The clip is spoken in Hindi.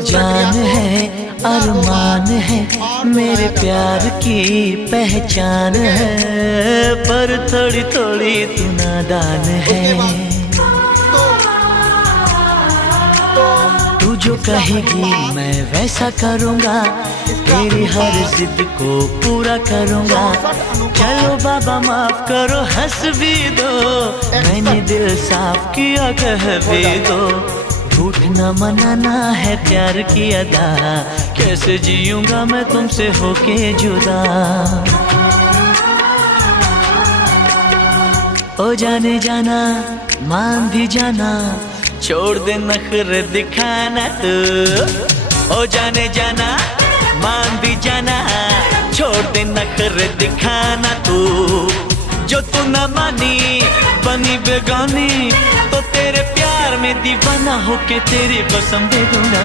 जान है, अरमान है, मेरे प्यार की पहचान है, पर थोड़ी थोड़ी तू नादान है। तू जो कहेगी मैं वैसा करूँगा, तेरी हर जिद को पूरा करूँगा। चलो बाबा माफ करो, हंस भी दो, मैंने दिल साफ किया, कह भी दो। झूठ न मनाना है प्यार की अदा, कैसे जीऊँगा मैं तुमसे होके जुदा। ओ जाने जाना मान भी जाना, छोड़ दे नखरे दिखाना तू। ओ जाने जाना मान भी जाना, छोड़ दे नखरे दिखाना तू। जो तू न मानी बनी बेगानी, तो तेरे प्यार में दीवाना होके तेरी कसम दे दूंगा।